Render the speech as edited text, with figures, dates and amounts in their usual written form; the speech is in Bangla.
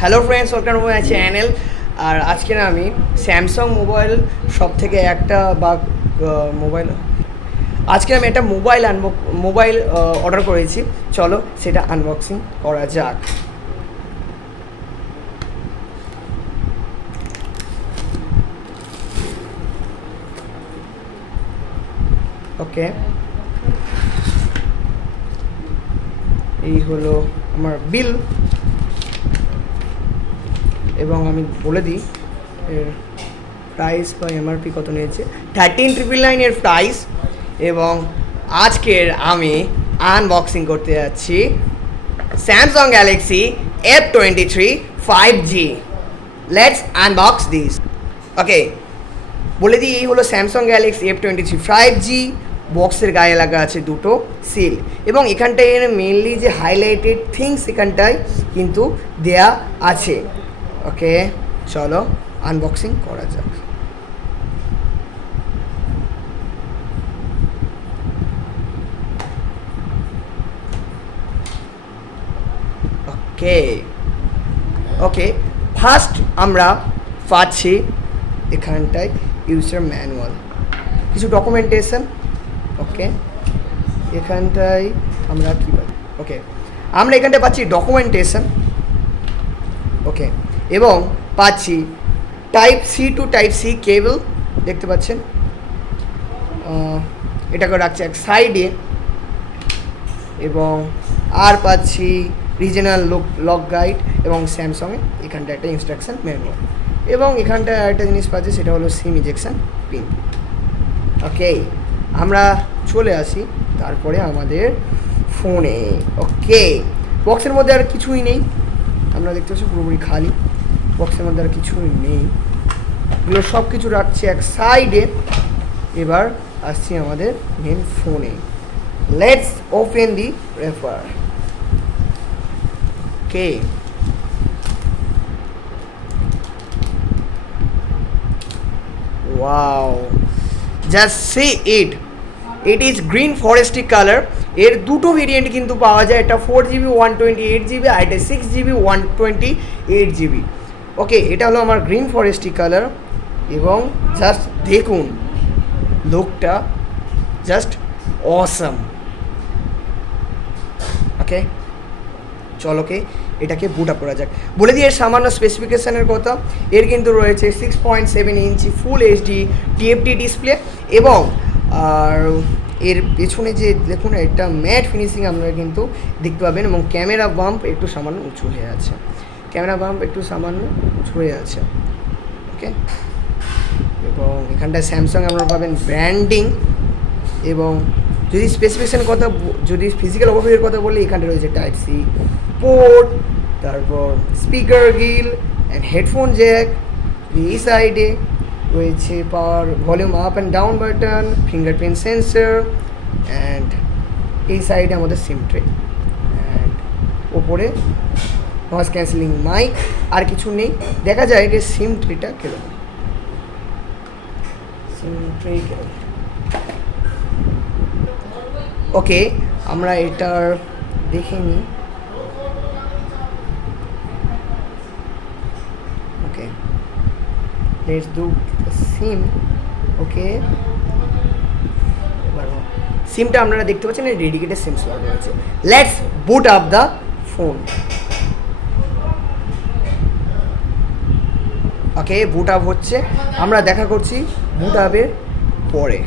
Hello friends, welcome to my channel. আর আজকে না আমি স্যামসাং মোবাইল সব থেকে একটা বা মোবাইল আজকে আমি একটা মোবাইল অর্ডার করেছি। চলো সেটা আনবক্সিং করা যাক। ওকে, এই হলো আমার বিল এবং আমি বলে দিই এর প্রাইস বা এমআরপি কত নিয়েছে। 13,999 এর প্রাইস। এবং আজকের আমি আনবক্সিং করতে যাচ্ছি Samsung Galaxy F23 5G। Let's unbox this. ওকে, বলে দিই এই হলো স্যামসাং গ্যালাক্সি F23 5G। বক্সের গায়ে লাগা আছে দুটো সিল এবং এখানটায় মেনলি যে হাইলাইটেড থিংস এখানটায় কিন্তু দেয়া আছে। ওকে, চলো আনবক্সিং করা যাক। ওকে ওকে ফার্স্ট আমরা পাচ্ছি এখানটায় ইউজার ম্যানুয়াল, কিছু ডকুমেন্টেশন। ওকে, এখানটায় আমরা কী পাই? ওকে, আমরা এখানটায় পাচ্ছি ডকুমেন্টেশন। ওকে, এবং পাচ্ছি type C to type C cable, দেখতে পাচ্ছেন। এটাকে রাখছে এক সাইডে। এবং আর পাচ্ছি রিজনাল লক গাইড এবং স্যামসংয়ে এখানটা একটা ইনস্ট্রাকশান ম্যানুয়াল। এবং এখানটায় আরেকটা জিনিস পাচ্ছি, সেটা হলো সিম ইজেকশান পিন। ওকে, আমরা চলে আসি তারপরে আমাদের ফোনে। ওকে, বক্সের মধ্যে আর কিছুই নেই, আমরা দেখতে পাচ্ছি পুরোপুরি খালি। বক্সের মধ্যে আর কিছুই নেই, এগুলো সব কিছু রাখছি এক সাইডে। এবার আসছি আমাদের মেন ফোনে। Let's open the refer. Okay, wow, just see it, it is green ফরেস্টি colour. এর দুটো ভেরিয়েন্ট কিন্তু পাওয়া যায়, এটা 4GB 128GB আর এটা 6GB 128GB। ওকে, এটা হলো আমার গ্রিন ফরেস্টি কালার এবং জাস্ট দেখুন লুকটা, জাস্ট অসাম। ওকে, চলোকে এটাকে বুট আপ করা যাক। বলে দিই এর সামান্য স্পেসিফিকেশানের কথা। এর কিন্তু রয়েছে 6.7 ইঞ্চি ফুল এইচডি টিএফটি ডিসপ্লে এবং আর এর পেছনে যে দেখুন একটা ম্যাট ফিনিশিং আপনারা কিন্তু দেখতে পাবেন। এবং ক্যামেরা বাম্প একটু সামান্য উঁচু হয়ে আছে, ওকে, এবং এখানটায় স্যামসাং আপনারা পাবেন ব্র্যান্ডিং। এবং যদি স্পেসিফিকেশানের কথা, যদি ফিজিক্যাল ওভারভিউয়ের কথা বললে এখানটা রয়েছে টাইপ সি পোর্ট, তারপর speaker Gill and headphone Jack. এই সাইডে রয়েছে পাওয়ার volume up and down button, fingerprint sensor, and এই সাইডে আমাদের সিম ট্রে, অ্যান্ড ওপরে নয়েজ ক্যান্সেলিং মাইক। আর কিছু নেই, দেখা যায় যে সিম ট্রেটা কীরকম। ওকে, আমরা এটার দেখে নিই। ওকে, লেটস ডু সিম। ওকে, সিমটা আপনারা দেখতে পাচ্ছেন ডেডিকেটেড সিম স্লট রয়েছে। Let's boot up the phone. Okay, boot up হচ্ছে, আমরা দেখা করছি বুট আপের পরে।